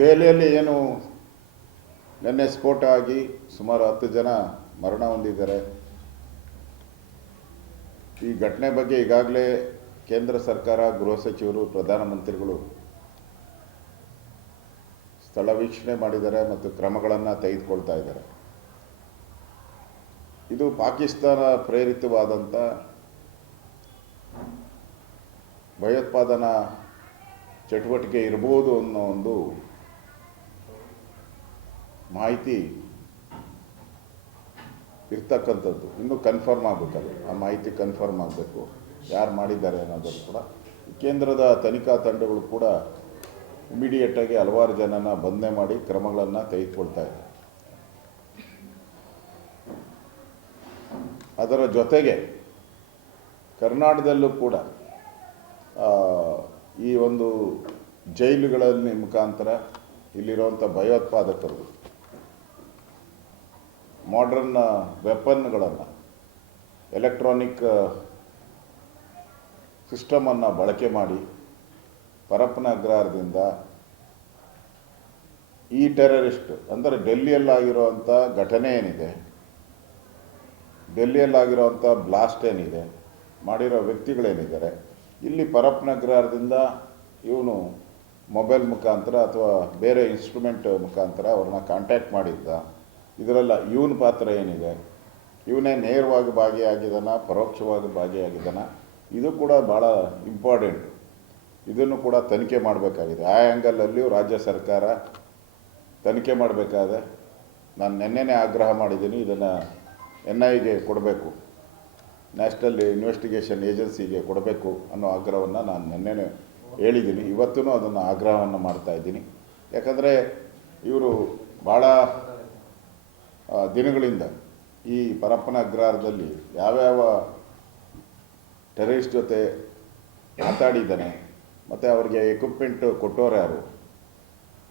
ದೆಹಲಿಯಲ್ಲಿ ಏನು ನಿನ್ನೆ ಸ್ಫೋಟ ಆಗಿ ಸುಮಾರು ಹತ್ತು ಜನ ಮರಣ ಹೊಂದಿದ್ದಾರೆ. ಈ ಘಟನೆ ಬಗ್ಗೆ ಈಗಾಗಲೇ ಕೇಂದ್ರ ಸರ್ಕಾರ, ಗೃಹ ಸಚಿವರು ಪ್ರಧಾನಮಂತ್ರಿಗಳು ಸ್ಥಳ ವೀಕ್ಷಣೆ ಮಾಡಿದ್ದಾರೆ ಮತ್ತು ಕ್ರಮಗಳನ್ನು ತೆಗೆದುಕೊಳ್ತಾ ಇದ್ದಾರೆ. ಇದು ಪಾಕಿಸ್ತಾನ ಪ್ರೇರಿತವಾದಂಥ ಭಯೋತ್ಪಾದನಾ ಚಟುವಟಿಕೆ ಇರ್ಬೋದು ಅನ್ನೋ ಒಂದು ಮಾಹಿತಿ ಇರ್ತಕ್ಕಂಥದ್ದು. ಇನ್ನೂ ಕನ್ಫರ್ಮ್ ಆಗಬೇಕಲ್ಲ ಆ ಮಾಹಿತಿ ಕನ್ಫರ್ಮ್ ಆಗಬೇಕು. ಯಾರು ಮಾಡಿದ್ದಾರೆ ಅನ್ನೋದನ್ನು ಕೂಡ. ಕೇಂದ್ರದ ತನಿಖಾ ತಂಡಗಳು ಕೂಡ ಇಮಿಡಿಯೇಟಾಗಿ ಹಲವಾರು ಜನನ ಬಂಧನೆ ಮಾಡಿ ಕ್ರಮಗಳನ್ನು ತೆಗೆದುಕೊಳ್ತಾ ಇದೆ ಅದರ ಜೊತೆಗೆ ಕರ್ನಾಟಕದಲ್ಲೂ ಕೂಡ ಈ ಒಂದು ಜೈಲುಗಳಲ್ಲಿ ಮುಖಾಂತರ ಇಲ್ಲಿರುವಂಥ ಭಯೋತ್ಪಾದಕರು ಮಾಡ್ರನ್ ವೆಪನ್ಗಳನ್ನು ಎಲೆಕ್ಟ್ರಾನಿಕ್ ಸಿಸ್ಟಮನ್ನು ಬಳಕೆ ಮಾಡಿ ಪರಪ್ಪನ ಅಗ್ರಹಾರದಿಂದ ಈ ಟೆರರಿಸ್ಟ್ ಅಂದರೆ ಡೆಲ್ಲಿಯಲ್ಲಾಗಿರುವಂಥ ಘಟನೆ ಏನಿದೆ ಡೆಲ್ಲಿಯಲ್ಲಾಗಿರೋವಂಥ ಬ್ಲಾಸ್ಟ್ ಏನಿದೆ, ಮಾಡಿರೋ ವ್ಯಕ್ತಿಗಳೇನಿದ್ದಾರೆ, ಇಲ್ಲಿ ಪರಪ್ಪನ ಅಗ್ರಹಾರದಿಂದ ಇವನು ಮೊಬೈಲ್ ಮುಖಾಂತರ ಅಥವಾ ಬೇರೆ ಇನ್ಸ್ಟ್ರೂಮೆಂಟ್ ಮುಖಾಂತರ ಅವ್ರನ್ನ ಕಾಂಟ್ಯಾಕ್ಟ್ ಮಾಡಿದ್ದ. ಇದರೆಲ್ಲ ಇವನ ಪಾತ್ರ ಏನಿದೆ? ಇವನೇ ನೇರವಾಗಿ ಭಾಗಿಯಾಗಿದ್ದಾನ, ಪರೋಕ್ಷವಾಗಿ ಭಾಗಿಯಾಗಿದ್ದಾನ? ಇದು ಕೂಡ ಭಾಳ ಇಂಪಾರ್ಟೆಂಟ್ ಇದನ್ನು ಕೂಡ ತನಿಖೆ ಮಾಡಬೇಕಾಗಿದೆ. ಆ ಆ್ಯಂಗಲಲ್ಲಿಯೂ ರಾಜ್ಯ ಸರ್ಕಾರ ತನಿಖೆ ಮಾಡಬೇಕಾದ. ನಾನು ನಿನ್ನೆನೇ ಆಗ್ರಹ ಮಾಡಿದ್ದೀನಿ, ಇದನ್ನು ಎನ್ ಐಗೆ ಕೊಡಬೇಕು. ನ್ಯಾಷನಲ್ ಇನ್ವೆಸ್ಟಿಗೇಷನ್ ಏಜೆನ್ಸಿಗೆ ಕೊಡಬೇಕು ಅನ್ನೋ ಆಗ್ರಹವನ್ನು ನಾನು ನಿನ್ನೆನೇ ಹೇಳಿದ್ದೀನಿ. ಇವತ್ತೂ ಅದನ್ನು ಆಗ್ರಹವನ್ನು ಮಾಡ್ತಾಯಿದ್ದೀನಿ ಯಾಕಂದರೆ ಇವರು ಭಾಳ ದಿನಗಳಿಂದ ಈ ಪರಪ್ಪನ ಅಗ್ರಹಾರದಲ್ಲಿ ಯಾವ್ಯಾವ ಟೆರರಿಸ್ಟ್ ಜೊತೆ ಮಾತಾಡಿದ್ದಾನೆ, ಮತ್ತು ಅವ್ರಿಗೆ ಎಕ್ವಿಪ್ಮೆಂಟ್ ಕೊಟ್ಟೋರು ಯಾರು,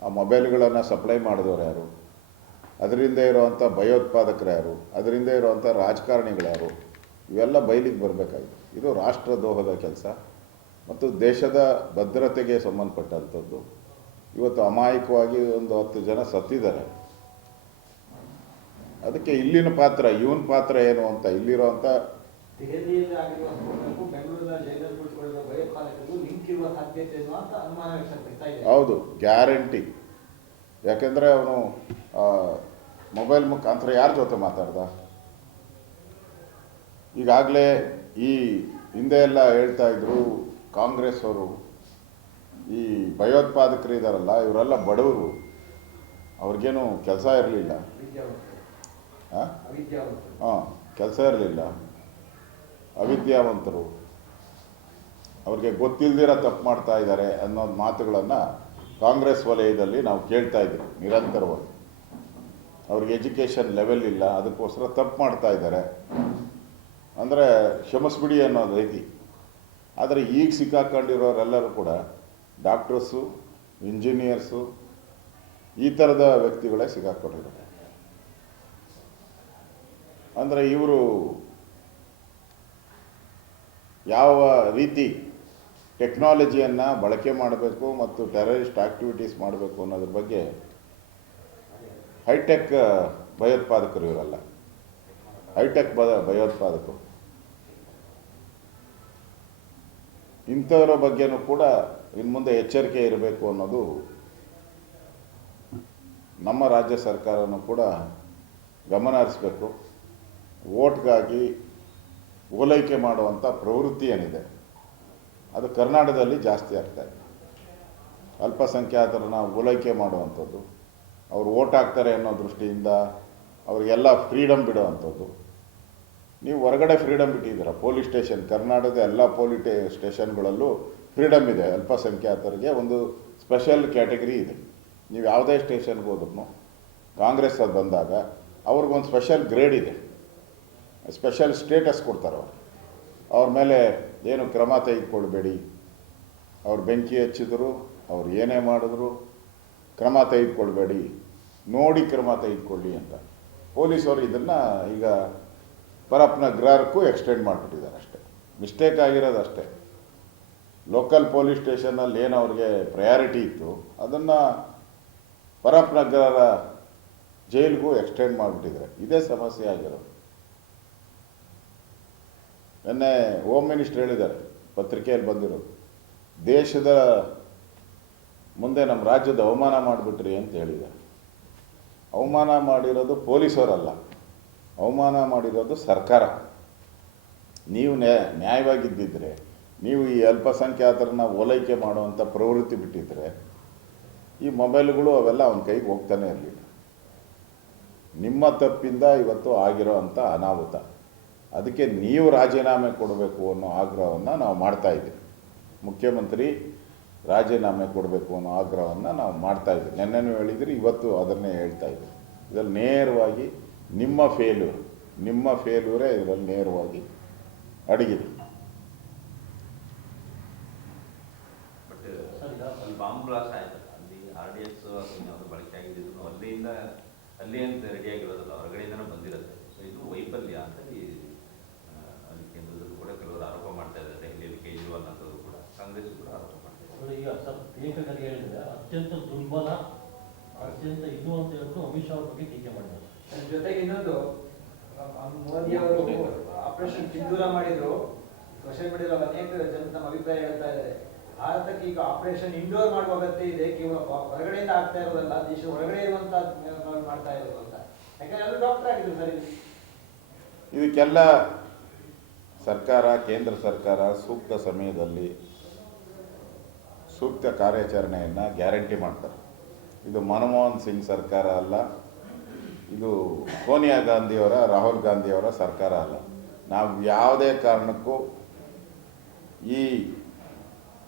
ಆ ಮೊಬೈಲ್ಗಳನ್ನು ಸಪ್ಲೈ ಮಾಡಿದವರು ಯಾರು, ಅದರಿಂದ ಇರುವಂಥ ಭಯೋತ್ಪಾದಕರು ಯಾರು, ಅದರಿಂದ ಇರುವಂಥ ರಾಜಕಾರಣಿಗಳು ಯಾರು, ಇವೆಲ್ಲ ಬಯಲಿಗೆ ಬರಬೇಕಾಗಿದೆ. ಇದು ರಾಷ್ಟ್ರದ್ರೋಹದ ಕೆಲಸ ಮತ್ತು ದೇಶದ ಭದ್ರತೆಗೆ ಸಂಬಂಧಪಟ್ಟಂಥದ್ದು. ಇವತ್ತು ಅಮಾಯಕವಾಗಿ ಒಂದು ಹತ್ತು ಜನ ಸತ್ತಿದ್ದಾರೆ. ಅದಕ್ಕೆ ಇಲ್ಲಿನ ಪಾತ್ರ ಇವನ ಪಾತ್ರ ಏನು ಅಂತ ಇಲ್ಲಿರುವಂಥ ವ್ಯಕ್ತಪಡಿಸ್ತಾ ಇದೆ. ಹೌದು ಗ್ಯಾರಂಟಿ. ಯಾಕೆಂದರೆ ಅವನು ಮೊಬೈಲ್ ಮುಖಾಂತರ ಯಾರ ಜೊತೆ ಮಾತಾಡ್ದ? ಈಗಾಗಲೇ ಈ ಹಿಂದೆ ಎಲ್ಲ ಹೇಳ್ತಾ ಇದ್ರು ಕಾಂಗ್ರೆಸ್ ಅವರು ಈ ಭಯೋತ್ಪಾದಕರು ಇದ್ದಾರಲ್ಲ ಇವರೆಲ್ಲ ಬಡವರು ಅವ್ರಿಗೇನು ಕೆಲಸ ಇರಲಿಲ್ಲ. ಹಾಂ ಕೆಲಸ ಇರಲಿಲ್ಲ. ಅವಿದ್ಯಾವಂತರು. ಅವ್ರಿಗೆ ಗೊತ್ತಿಲ್ದಿರ ತಪ್ಪು ಮಾಡ್ತಾ ಇದ್ದಾರೆ ಅನ್ನೋ ಮಾತುಗಳನ್ನು ಕಾಂಗ್ರೆಸ್ ವಲಯದಲ್ಲಿ ನಾವು ಕೇಳ್ತಾ ಇದ್ದೀವಿ ನಿರಂತರವಾಗಿ. ಅವ್ರಿಗೆ ಎಜುಕೇಷನ್ ಲೆವೆಲ್ ಇಲ್ಲ ಅದಕ್ಕೋಸ್ಕರ ತಪ್ಪು ಮಾಡ್ತಾ ಇದ್ದಾರೆ. ಅಂದರೆ ಕ್ಷಮಿಸ್ಬಿಡಿ ಅನ್ನೋ ರೀತಿ ಆದರೆ ಈಗ ಸಿಕ್ಕಾಕೊಂಡಿರೋರೆಲ್ಲರೂ ಕೂಡ ಡಾಕ್ಟರ್ಸು ಇಂಜಿನಿಯರ್ಸು ಈ ಥರದ ವ್ಯಕ್ತಿಗಳೇ ಸಿಕ್ಕಾಕೊಂಡಿರೋದು ಅಂದರೆ ಇವರು ಯಾವ ರೀತಿ ಟೆಕ್ನಾಲಜಿಯನ್ನು ಬಳಕೆ ಮಾಡಬೇಕು ಮತ್ತು ಟೆರರಿಸ್ಟ್ ಆಕ್ಟಿವಿಟೀಸ್ ಮಾಡಬೇಕು ಅನ್ನೋದ್ರ ಬಗ್ಗೆ ಹೈಟೆಕ್ ಭಯೋತ್ಪಾದಕರು ಇವರಲ್ಲ. ಹೈಟೆಕ್ ಬ, ಭಯೋತ್ಪಾದಕರು. ಇಂಥವರ ಬಗ್ಗೆನೂ ಕೂಡ ಇನ್ನು ಮುಂದೆ ಎಚ್ಚರಿಕೆ ಇರಬೇಕು ಅನ್ನೋದು ನಮ್ಮ ರಾಜ್ಯ ಸರ್ಕಾರನೂ ಕೂಡ ಗಮನ ಹರಿಸ್ಬೇಕು. ಓಟ್ಗಾಗಿ ಓಲೈಕೆ ಮಾಡುವಂಥ ಪ್ರವೃತ್ತಿ ಏನಿದೆ? ಅದು ಕರ್ನಾಟಕದಲ್ಲಿ ಜಾಸ್ತಿ ಆಗ್ತಾ ಇದೆ. ಅಲ್ಪಸಂಖ್ಯಾತರನ್ನ ಓಲೈಕೆ ಮಾಡುವಂಥದ್ದು, ಅವ್ರು ಓಟ್ ಹಾಕ್ತಾರೆ ಅನ್ನೋ ದೃಷ್ಟಿಯಿಂದ ಅವರಿಗೆಲ್ಲ ಫ್ರೀಡಮ್ ಬಿಡುವಂಥದ್ದು. ನೀವು ಹೊರಗಡೆ ಫ್ರೀಡಮ್ ಬಿಟ್ಟಿದ್ದೀರ? ಪೊಲೀಸ್ ಸ್ಟೇಷನ್, ಕರ್ನಾಟಕದ ಎಲ್ಲ ಪೊಲೀಸ್ ಸ್ಟೇಷನ್ಗಳಲ್ಲೂ ಫ್ರೀಡಮ್ ಇದೆ. ಅಲ್ಪಸಂಖ್ಯಾತರಿಗೆ ಒಂದು ಸ್ಪೆಷಲ್ ಕ್ಯಾಟಗರಿ ಇದೆ. ನೀವು ಯಾವುದೇ ಸ್ಟೇಷನ್ಗೆ ಹೋದ್ರು ಕಾಂಗ್ರೆಸ್ ಅದು ಬಂದಾಗ ಅವ್ರಿಗೊಂದು ಸ್ಪೆಷಲ್ ಗ್ರೇಡ್ ಇದೆ. ಸ್ಪೆಷಲ್ ಸ್ಟೇಟಸ್ ಕೊಡ್ತಾರೆ ಅವರು ಅವ್ರ ಮೇಲೆ ಏನು ಕ್ರಮ ತೆಗೆದುಕೊಳ್ಬೇಡಿ. ಅವ್ರು ಬೆಂಕಿ ಹಚ್ಚಿದ್ರು, ಅವ್ರು ಏನೇ ಮಾಡಿದ್ರು ಕ್ರಮ ತೆಗೆದುಕೊಳ್ಬೇಡಿ. ನೋಡಿ ಕ್ರಮ ತೆಗೆದುಕೊಳ್ಳಿ ಅಂತ. ಪೊಲೀಸವರು ಇದನ್ನು ಈಗ ಪರಪ್ನ ಗ್ರಹಕ್ಕೂ ಎಕ್ಸ್ಟೆಂಡ್ ಮಾಡಿಬಿಟ್ಟಿದ್ದಾರೆ ಅಷ್ಟೇ. ಮಿಸ್ಟೇಕ್ ಆಗಿರೋದು ಅಷ್ಟೇ. ಲೋಕಲ್ ಪೊಲೀಸ್ ಸ್ಟೇಷನಲ್ಲಿ ಏನು ಅವ್ರಿಗೆ ಪ್ರಯಾರಿಟಿ ಇತ್ತು, ಅದನ್ನು ಪರಪ್ನಗರ ಜೈಲಿಗೂ ಎಕ್ಸ್ಟೆಂಡ್ ಮಾಡಿಬಿಟ್ಟಿದ್ದಾರೆ. ಇದೇ ಸಮಸ್ಯೆ ಆಗಿರೋದು. ನಿನ್ನೆ ಹೋಮ್ ಮಿನಿಸ್ಟರ್ ಹೇಳಿದ್ದಾರೆ, ಪತ್ರಿಕೆಯಲ್ಲಿ ಬಂದಿರೋದು. ದೇಶದ ಮುಂದೆ ನಮ್ಮ ರಾಜ್ಯದ ಅವಮಾನ ಮಾಡಿಬಿಟ್ರಿ ಅಂತ ಹೇಳಿದ್ದಾರೆ. ಅವಮಾನ ಮಾಡಿರೋದು ಪೊಲೀಸರಲ್ಲ, ಅವಮಾನ ಮಾಡಿರೋದು ಸರ್ಕಾರ. ನೀವು ನ್ಯಾಯ ನ್ಯಾಯವಾಗಿದ್ದಿದ್ರೆ, ನೀವು ಈ ಅಲ್ಪಸಂಖ್ಯಾತರನ್ನ ಓಲೈಕೆ ಮಾಡುವಂಥ ಪ್ರವೃತ್ತಿ ಬಿಟ್ಟಿದ್ರೆ, ಈ ಮೊಬೈಲ್ಗಳು ಅವೆಲ್ಲ ಅವನ ಕೈಗೆ ಹೋಗ್ತಾನೆ ಇರಲಿಲ್ಲ. ನಿಮ್ಮ ತಪ್ಪಿಂದ ಇವತ್ತು ಆಗಿರೋ ಅಂಥ ಅನಾಹುತ. ಅದಕ್ಕೆ ನೀವು ರಾಜೀನಾಮೆ ಕೊಡಬೇಕು ಅನ್ನೋ ಆಗ್ರಹವನ್ನು ನಾವು ಮಾಡ್ತಾ ಇದ್ದೀವಿ. ಮುಖ್ಯಮಂತ್ರಿ ರಾಜೀನಾಮೆ ಕೊಡಬೇಕು ಅನ್ನೋ ಆಗ್ರಹವನ್ನು ನಾವು ಮಾಡ್ತಾ ಇದ್ದೀವಿ. ನೆನ್ನೆನೂ ಹೇಳಿದ್ರಿ, ಇವತ್ತು ಅದನ್ನೇ ಹೇಳ್ತಾ ಇದ್ದೀವಿ. ಇದರಲ್ಲಿ ನೇರವಾಗಿ ನಿಮ್ಮ ಫೇಲ್ಯೂರ್ ನಿಮ್ಮ ಫೇಲ್ಯೂರೇ ಇದರಲ್ಲಿ ನೇರವಾಗಿ ಅಡಗಿದೆ. ಆಗಿದ್ದು ಅಲ್ಲಿಂದ, ಅಲ್ಲಿ ಅಂತ ರೆಡಿಯಾಗಿರೋದಲ್ಲ ಹೊರಗಡೆಯಿಂದನೂ ಬಂದಿರುತ್ತೆ. ಸೊ ಇದು ವೈಫಲ್ಯ ಅಂತ ಈ ಆ, ಅಲ್ಲಿ ಕೇಂದ್ರದಲ್ಲೂ ಕೂಡ ಆರೋಪ ಮಾಡ್ತಾ ಇದ್ದಾರೆ. ದೆಹಲಿಯಲ್ಲಿ ಕೇಜ್ರಿವಾಲ್ ಅನ್ನೋದು ಕೂಡ ಕಾಂಗ್ರೆಸ್ ಕೂಡ ಆರೋಪ ಮಾಡ್ತಾ ಇದ್ದಾರೆ. ಈಗ ಸರ್ ಲೇಖಕರಿಗೆ ಹೇಳಿದ್ರೆ ಅತ್ಯಂತ ದುರ್ಬಲ ಅತ್ಯಂತ ಇದು ಅಂತ ಹೇಳ್ಬಿಟ್ಟು ಅಮಿತ್ ಶಾ ಅವ್ರ ಬಗ್ಗೆ ಟೀಕೆ ಮಾಡಿದ್ದಾರೆ. ಜೊತೆಗೆ ಇನ್ನೊಂದು ಮೋದಿ ಅವರು ಆಪರೇಷನ್ ಸಿಂಧೂರ ಮಾಡಿದ್ರು. ಸೋಷಿಯಲ್ ಮೀಡಿಯಾದಲ್ಲಿ ಅನೇಕ ಜನ ತಮ್ಮ ಅಭಿಪ್ರಾಯ ಹೇಳ್ತಾ ಇದ್ದಾರೆ. ಭಾರತಕ್ಕೆ ಈಗ ಆಪರೇಷನ್ ಇಂಡೋರ್ ಮಾಡುವ ಅಗತ್ಯ ಇದೆ. ಕೇವಲ ಹೊರಗಡೆಯಿಂದ ಆಗ್ತಾ ಇರೋದಲ್ಲ ದೇಶ ಹೊರಗಡೆ ಇರುವಂತ ಮಾಡ್ತಾ ಇರೋದು ಅಂತ. ಯಾಕಂದ್ರೆ ಎಲ್ಲರೂ ಡಾಕ್ಟರ್ ಆಗಿದ್ರು ಸರ್ ಇದಕ್ಕೆಲ್ಲ ಸರ್ಕಾರ, ಕೇಂದ್ರ ಸರ್ಕಾರ ಸೂಕ್ತ ಸಮಯದಲ್ಲಿ ಸೂಕ್ತ ಕಾರ್ಯಾಚರಣೆಯನ್ನು ಗ್ಯಾರಂಟಿ ಮಾಡ್ತಾರೆ. ಇದು ಮನಮೋಹನ್ ಸಿಂಗ್ ಸರ್ಕಾರ ಅಲ್ಲ, ಇದು ಸೋನಿಯಾ ಗಾಂಧಿಯವರ, ರಾಹುಲ್ ಗಾಂಧಿಯವರ ಸರ್ಕಾರ ಅಲ್ಲ. ನಾವು ಯಾವುದೇ ಕಾರಣಕ್ಕೂ ಈ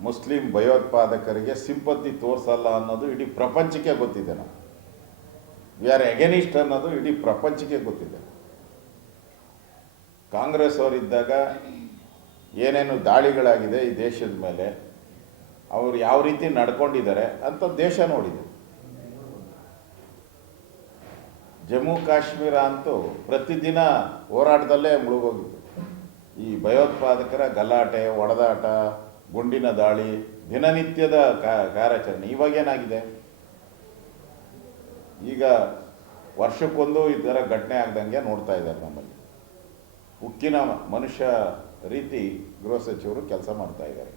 ಮುಸ್ಲಿಂ ಭಯೋತ್ಪಾದಕರಿಗೆ ಸಿಂಪತ್ತಿ ತೋರಿಸಲ್ಲ ಅನ್ನೋದು ಇಡೀ ಪ್ರಪಂಚಕ್ಕೆ ಗೊತ್ತಿದೆ ನಾವು ವಿ ಆರ್ ಅಗೇನಿಸ್ಟ್ ಅನ್ನೋದು ಇಡೀ ಪ್ರಪಂಚಕ್ಕೆ ಗೊತ್ತಿದೆ. ಕಾಂಗ್ರೆಸ್ ಅವರಿದ್ದಾಗ ಏನೇನು ದಾಳಿಗಳಾಗಿದೆ ಈ ದೇಶದ ಮೇಲೆ, ಅವರು ಯಾವ ರೀತಿ ನಡ್ಕೊಂಡಿದ್ದಾರೆ ಅಂತ ದೇಶ ನೋಡಿದೆ. ಜಮ್ಮು ಕಾಶ್ಮೀರ ಅಂತೂ ಪ್ರತಿದಿನ ಹೋರಾಟದಲ್ಲೇ ಮುಳುಗೋಗಿತ್ತು. ಈ ಭಯೋತ್ಪಾದಕರ ಗಲಾಟೆ, ಒಡೆದಾಟ, ಗುಂಡಿನ ದಾಳಿ, ದಿನನಿತ್ಯದ ಕಾರ್ಯಾಚರಣೆ ಇವಾಗೇನಾಗಿದೆ ಈಗ ವರ್ಷಕ್ಕೊಂದು ಈ ಥರ ಘಟನೆ ಆಗ್ದಂಗೆ ನೋಡ್ತಾ ಇದ್ದಾರೆ ನಮ್ಮಲ್ಲಿ. ಉಕ್ಕಿನ ಮನುಷ್ಯ ರೀತಿ ಗೃಹ ಸಚಿವರು ಕೆಲಸ ಮಾಡ್ತಾ ಇದ್ದಾರೆ.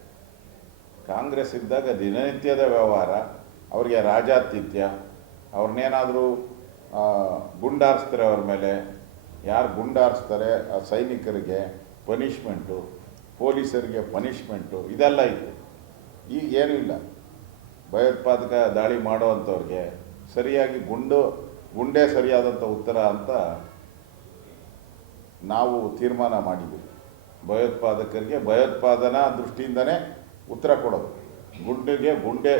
ಕಾಂಗ್ರೆಸ್ ಇದ್ದಾಗ ದಿನನಿತ್ಯದ ವ್ಯವಹಾರ, ಅವರಿಗೆ ರಾಜಾತಿಥ್ಯ, ಅವ್ರನ್ನೇನಾದರೂ ಗುಂಡಾರಿಸ್ತಾರೆ ಅವ್ರ ಮೇಲೆ. ಯಾರು ಗುಂಡಾರಿಸ್ತಾರೆ, ಆ ಸೈನಿಕರಿಗೆ ಪನಿಷ್ಮೆಂಟು, ಪೊಲೀಸರಿಗೆ ಪನಿಷ್ಮೆಂಟು, ಇದೆಲ್ಲ ಇತ್ತು. ಈಗ ಏನೂ ಇಲ್ಲ. ಭಯೋತ್ಪಾದಕ ದಾಳಿ ಮಾಡೋವಂಥವ್ರಿಗೆ ಸರಿಯಾಗಿ ಗುಂಡು, ಗುಂಡೇ ಸರಿಯಾದಂಥ ಉತ್ತರ ಅಂತ ನಾವು ತೀರ್ಮಾನ ಮಾಡಿದ್ದೀವಿ ಭಯೋತ್ಪಾದಕರಿಗೆ ಭಯೋತ್ಪಾದನಾ ದೃಷ್ಟಿಯಿಂದನೇ ಉತ್ತರ ಕೊಡೋದು. ಗುಂಡಿಗೆ ಗುಂಡೆ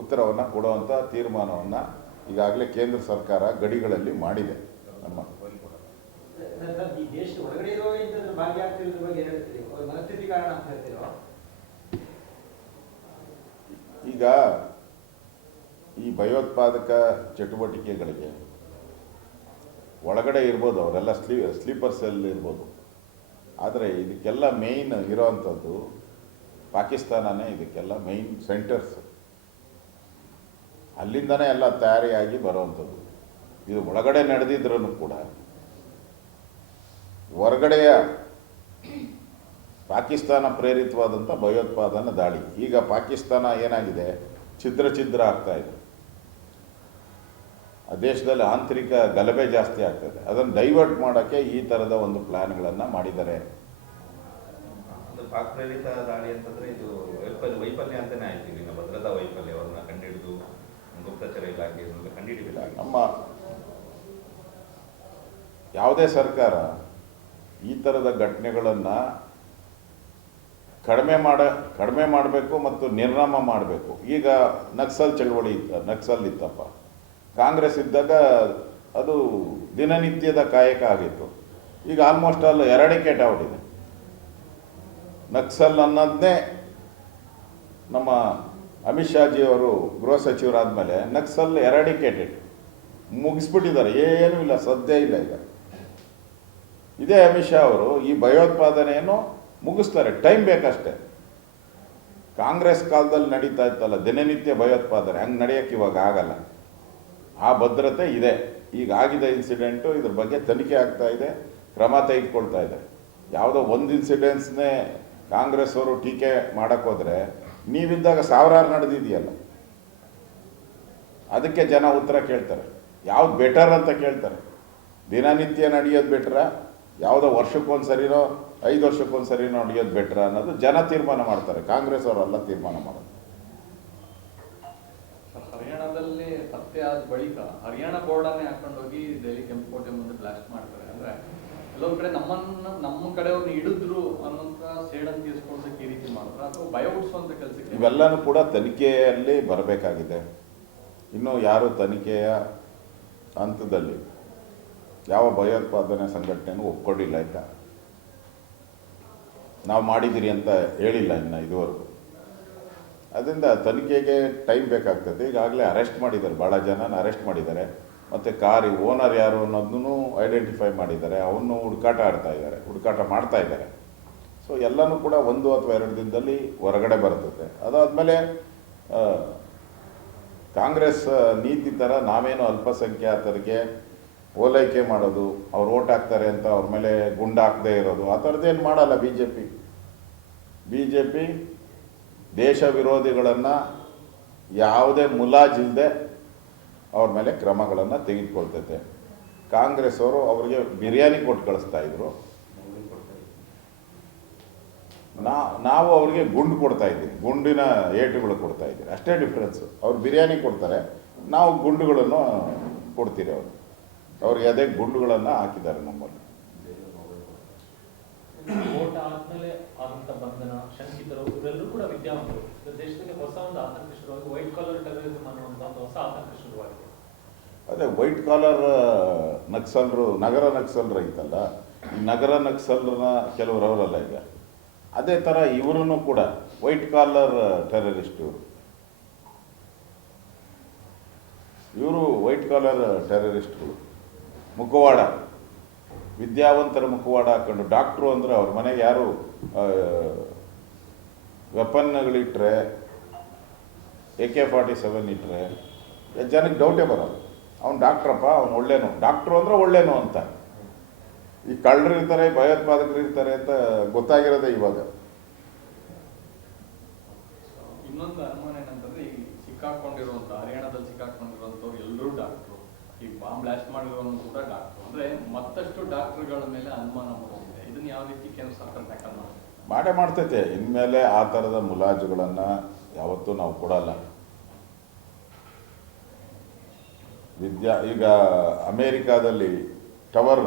ಉತ್ತರವನ್ನು ಕೊಡುವಂಥ ತೀರ್ಮಾನವನ್ನು ಈಗಾಗಲೇ ಕೇಂದ್ರ ಸರ್ಕಾರ ಗಡಿಗಳಲ್ಲಿ ಮಾಡಿದೆ. ನಮ್ಮ ಈಗ ಈ ಭಯೋತ್ಪಾದಕ ಚಟುವಟಿಕೆಗಳಿಗೆ ಒಳಗಡೆ ಇರ್ಬೋದು, ಅವರೆಲ್ಲ ಸ್ಲೀ ಸ್ಲೀಪರ್ ಸೆಲ್ ಇರ್ಬೋದು. ಆದರೆ ಇದಕ್ಕೆಲ್ಲ ಮೇಯ್ನ್ ಇರೋವಂಥದ್ದು ಪಾಕಿಸ್ತಾನನೇ, ಇದಕ್ಕೆಲ್ಲ ಮೇಯ್ನ್ ಸೆಂಟರ್ಸ್ ಅಲ್ಲಿಂದನೇ ಎಲ್ಲ ತಯಾರಿಯಾಗಿ ಬರುವಂಥದ್ದು. ಇದು ಒಳಗಡೆ ನಡೆದಿದ್ರೂ ಕೂಡ ಹೊರಗಡೆಯ ಪಾಕಿಸ್ತಾನ ಪ್ರೇರಿತವಾದಂಥ ಭಯೋತ್ಪಾದನಾ ದಾಳಿ. ಈಗ ಪಾಕಿಸ್ತಾನ ಏನಾಗಿದೆ? ಛಿದ್ರ ಛಿದ್ರ ಆಗ್ತಾ ಇದೆ. ಆ ದೇಶದಲ್ಲಿ ಆಂತರಿಕ ಗಲಭೆ ಜಾಸ್ತಿ ಆಗ್ತದೆ. ಅದನ್ನು ಡೈವರ್ಟ್ ಮಾಡೋಕ್ಕೆ ಈ ಥರದ ಒಂದು ಪ್ಲ್ಯಾನ್ಗಳನ್ನು ಮಾಡಿದ್ದಾರೆ. ಪಾಕ್ ಪ್ರೇರಿತ ದಾಳಿ ಅಂತಂದ್ರೆ ಇದು ವೈಫಲ್ಯ ವೈಫಲ್ಯ ಅಂತಾನೆ ಆಯ್ತು ಇಲ್ಲಿನ ಭದ್ರತಾ ವೈಫಲ್ಯ ಅವ್ರನ್ನ ಕಂಡಿಡಿದು ಗುಪ್ತಚರ ಇಲಾಖೆ ಕಂಡಿಡಿಬೇಕಾಗಿದೆ ನಮ್ಮ ಯಾವುದೇ ಸರ್ಕಾರ ಈ ಥರದ ಘಟನೆಗಳನ್ನು ಕಡಿಮೆ ಮಾಡ ಕಡಿಮೆ ಮಾಡಬೇಕು ಮತ್ತು ನಿರ್ನಾಮ ಮಾಡಬೇಕು. ಈಗ ನಕ್ಸಲ್ ಚಳವಳಿ ಇತ್ತ ನಕ್ಸಲ್ ಇತ್ತಪ್ಪ. ಕಾಂಗ್ರೆಸ್ ಇದ್ದಾಗ ಅದು ದಿನನಿತ್ಯದ ಕಾಯಕ ಆಗಿತ್ತು. ಈಗ almost all eradicate out Naxal ಅನ್ನೋದನ್ನೇ ನಮ್ಮ ಅಮಿತ್ ಅವರು ಗೃಹ ಸಚಿವರಾದಮೇಲೆ ನಕ್ಸಲ್ ಎರಡಿಕೇಟೆಡ್ ಮುಗಿಸ್ಬಿಟ್ಟಿದ್ದಾರೆ. ಏನೂ ಇಲ್ಲ, ಸದ್ಯ ಇಲ್ಲ ಈಗ. ಇದೇ ಅಮಿತ್ ಶಾ ಅವರು ಈ ಭಯೋತ್ಪಾದನೆಯನ್ನು ಮುಗಿಸ್ತಾರೆ. ಟೈಮ್ ಬೇಕಷ್ಟೇ. ಕಾಂಗ್ರೆಸ್ ಕಾಲದಲ್ಲಿ ನಡೀತಾ ಇತ್ತಲ್ಲ ದಿನನಿತ್ಯ ಭಯೋತ್ಪಾದನೆ. ಹಂಗೆ ನಡೆಯೋಕ್ಕೆ ಇವಾಗ ಆಗಲ್ಲ. ಆ ಭದ್ರತೆ ಇದೆ. ಈಗ ಆಗಿದೆ ಇನ್ಸಿಡೆಂಟು ಇದ್ರ ಬಗ್ಗೆ ತನಿಖೆ ಆಗ್ತಾ ಇದೆ. ಕ್ರಮ ತೆಗೆದುಕೊಳ್ತಾ ಇದೆ. ಯಾವುದೋ ಒಂದು ಇನ್ಸಿಡೆನ್ಸ್ನೇ ಕಾಂಗ್ರೆಸ್ ಅವರು ಟೀಕೆ ಮಾಡೋಕ್ಕೋದ್ರೆ ನೀವಿದ್ದಾಗ ಸಾವಿರಾರು ನಡೆದಿದೆಯಲ್ಲ. ಅದಕ್ಕೆ ಜನ ಉತ್ತರ ಕೇಳ್ತಾರೆ. ಯಾವ್ದು ಬೆಟರ್ ಅಂತ ಕೇಳ್ತಾರೆ. ದಿನನಿತ್ಯ ನಡೆಯೋದು ಬೆಟ್ರ ಯಾವುದೋ ವರ್ಷಕ್ಕೊಂದು ಸರಿನೋ ಐದು ವರ್ಷಕ್ಕೊಂದು ಸರಿನೋ ನಡೆಯೋದು ಬೆಟ್ರ ಅನ್ನೋದು ಜನ ತೀರ್ಮಾನ ಮಾಡ್ತಾರೆ. ಕಾಂಗ್ರೆಸ್ ಅವರೆಲ್ಲ ತೀರ್ಮಾನ ಮಾಡೋದು. ಹರಿಯಾಣದಲ್ಲಿ ಪತ್ತೆ ಆದ ಬಳಿಕ ಹರಿಯಾಣ ಬೋರ್ಡನ್ನೇ ಹಾಕೊಂಡೋಗಿ ದೆಹಲಿ ಕೆಂಪುಕೋಟೆ ಮುಂದೆ ಬ್ಲಾಸ್ಟ್ ಮಾಡ್ತಾರೆ. ಅಂದ್ರೆ ಕೆಲವೊಂದ್ ಕಡೆ ನಮ್ಮನ್ನ, ನಮ್ಮ ಕಡೆಯವ್ರನ್ನ ಹಿಡಿದ್ರು ಅನ್ನೋಂತ ಸೇಡನ್ನು ತೀರ್ಸ್ಕೊಳ್ಸಕ್ಕೆ ಈ ರೀತಿ ಮಾಡ್ತಾರೆ. ಅಥವಾ ಭಯ ಹುಟ್ಟಿಸುವಂತ ಕೆಲಸಕ್ಕೆ ಇವೆಲ್ಲಾನು ಕೂಡ ತನಿಖೆಯಲ್ಲಿ ಬರಬೇಕಾಗಿದೆ. ಇನ್ನು ಯಾರು ತನಿಖೆಯ ಹಂತದಲ್ಲಿ ಯಾವ ಭಯೋತ್ಪಾದನೆ ಸಂಘಟನೆಯನ್ನು ಒಪ್ಕೊಂಡಿಲ್ಲ, ಆಯ್ತಾ? ನಾವು ಮಾಡಿದ್ದೀರಿ ಅಂತ ಹೇಳಿಲ್ಲ ಇನ್ನು ಇದುವರೆಗೂ. ಅದರಿಂದ ತನಿಖೆಗೆ ಟೈಮ್ ಬೇಕಾಗ್ತದೆ. ಈಗಾಗಲೇ ಅರೆಸ್ಟ್ ಮಾಡಿದ್ದಾರೆ. ಭಾಳ ಜನನ ಅರೆಸ್ಟ್ ಮಾಡಿದ್ದಾರೆ. ಮತ್ತು ಕಾರಿ ಓನರ್ ಯಾರು ಅನ್ನೋದನ್ನು ಐಡೆಂಟಿಫೈ ಮಾಡಿದ್ದಾರೆ. ಅವನು ಹುಡುಕಾಟ ಆಡ್ತಾ ಇದ್ದಾರೆ. ಹುಡುಕಾಟ ಮಾಡ್ತಾ ಇದ್ದಾರೆ. ಸೊ ಎಲ್ಲನೂ ಕೂಡ ಒಂದು ಅಥವಾ ಎರಡು ದಿನದಲ್ಲಿ ಹೊರಗಡೆ ಬರ್ತದೆ. ಅದಾದಮೇಲೆ ಕಾಂಗ್ರೆಸ್ ನೀತಿ ಥರ ನಾವೇನು ಅಲ್ಪಸಂಖ್ಯಾತರಿಗೆ ಓಲೈಕೆ ಮಾಡೋದು, ಅವ್ರು ಓಟ್ ಹಾಕ್ತಾರೆ ಅಂತ ಅವ್ರ ಮೇಲೆ ಗುಂಡಾಕ್ದೇ ಇರೋದು, ಆ ಥರದ್ದೇನು ಮಾಡಲ್ಲ B J P B J P ದೇಶ ವಿರೋಧಿಗಳನ್ನು ಯಾವುದೇ ಮುಲಾಜಿಲ್ಲದೆ ಅವ್ರ ಮೇಲೆ ಕ್ರಮಗಳನ್ನು ತೆಗೆದುಕೊಳ್ತೈತೆ. ಕಾಂಗ್ರೆಸ್ ಅವರು ಅವರಿಗೆ ಬಿರಿಯಾನಿ ಕೊಟ್ಟು ಕಳಿಸ್ತಾ ಇದ್ರು. ನಾ, ನಾವು ಅವ್ರಿಗೆ ಗುಂಡು ಕೊಡ್ತಾ ಇದ್ದೀವಿ. ಗುಂಡಿನ ಏಟುಗಳು ಕೊಡ್ತಾ ಇದ್ದೀವಿ. ಅಷ್ಟೇ ಡಿಫ್ರೆನ್ಸು ಅವ್ರು ಬಿರಿಯಾನಿ ಕೊಡ್ತಾರೆ. ನಾವು ಗುಂಡುಗಳನ್ನು ಕೊಡ್ತೀರಿ ಅವರು. ಅವ್ರಿಗೆ ಅದೇ ಗುಂಡುಗಳನ್ನು ಹಾಕಿದ್ದಾರೆ ನಮ್ಮಲ್ಲಿ. ಓಟ ಆದ್ಮೇಲೆ ಆದಂತ ಬಂಧನ, ಶಂಕಿತರು, ಇವರೆಲ್ಲರೂ ಕೂಡ ವಿದ್ಯಾವಂತರು. ದೇಶದಲ್ಲಿ ಹೊಸ ಒಂದು ಆತಂಕ ಶುರುವಾಗಿ ವೈಟ್ ಕಾಲರ್ ಟೆರರಿಸಂ ಅನ್ನುವಂತ ಒಂದು ಹೊಸ ಆತಂಕ ಶುರುವಾಗಿದೆ. ಅದೇ ವೈಟ್ ಕಾಲರ್ ನಕ್ಸಲ್ರು, ನಗರ ನಕ್ಸಲರು ಐತಲ್ಲ ಈ ನಗರ ನಕ್ಸಲ್ರನ್ನ ಕೆಲವರು ಅವರಲ್ಲ ಈಗ. ಅದೇ ಥರ ಇವರೂ ಕೂಡ ವೈಟ್ ಕಾಲರ್ ಟೆರರಿಸ್ಟ್ ಇವರು. ಇವರು ವೈಟ್ ಕಾಲರ್ ಟೆರರಿಸ್ಟ್ಗಳು ಮುಖವಾಡ. ವಿದ್ಯಾವಂತರ ಮುಖವಾಡ ಹಾಕೊಂಡು ಡಾಕ್ಟ್ರು ಅಂದರೆ ಅವ್ರ ಮನೆಗೆ ಯಾರು ವೆಪನ್ಗಳಿಟ್ರೆ ಎ ಕೆ ಫಾರ್ಟಿ ಸೆವೆನ್ ಇಟ್ಟರೆ ಜನಕ್ಕೆ ಡೌಟೇ ಬರೋದು. ಅವ್ನು ಡಾಕ್ಟ್ರಪ್ಪ, ಅವ್ನು ಒಳ್ಳೇನು. ಡಾಕ್ಟ್ರು ಅಂದ್ರೆ ಒಳ್ಳೇನು ಅಂತ. ಈ ಕಳ್ಳರು ಇರ್ತಾರೆ, ಭಯೋತ್ಪಾದಕರು ಇರ್ತಾರೆ ಅಂತ ಗೊತ್ತಾಗಿರೋದೇ ಇವಾಗ. ಇನ್ನೊಂದು ಅನುಮಾನ ಏನಂತಂದ್ರೆ, ಈ ಸಿಕ್ಕಾಕೊಂಡಿರುವಂತ ಹರಿಯಾಣದಲ್ಲಿ ಸಿಕ್ಕಾಕೊಂಡಿರುವಂತವ್ರು ಎಲ್ಲರೂ ಡಾಕ್ಟ್ರು. ಈ ಬಾಂಬ್ ಬ್ಲಾಸ್ಟ್ ಮಾಡಿರೋನು ಕೂಡ ಡಾಕ್ಟ್ರು. ಅಂದ್ರೆ ಮತ್ತಷ್ಟು ಡಾಕ್ಟರ್ಗಳ ಮೇಲೆ ಅನುಮಾನ ಬರುತ್ತೆ ಇದನ್ನ ಯಾವ ರೀತಿ ಕೇಂದ್ರ ಸರ್ಕಾರ ಮಾಡುತ್ತೆ? ಮಾಡೇ ಮಾಡ್ತೈತೆ. ಇನ್ಮೇಲೆ ಆ ತರದ ಮುಲಾಜುಗಳನ್ನ ಯಾವತ್ತೂ ನಾವು ಕೊಡಲ್ಲ. ವಿದ್ಯಾ ಈಗ ಅಮೇರಿಕಾದಲ್ಲಿ ಟವರ್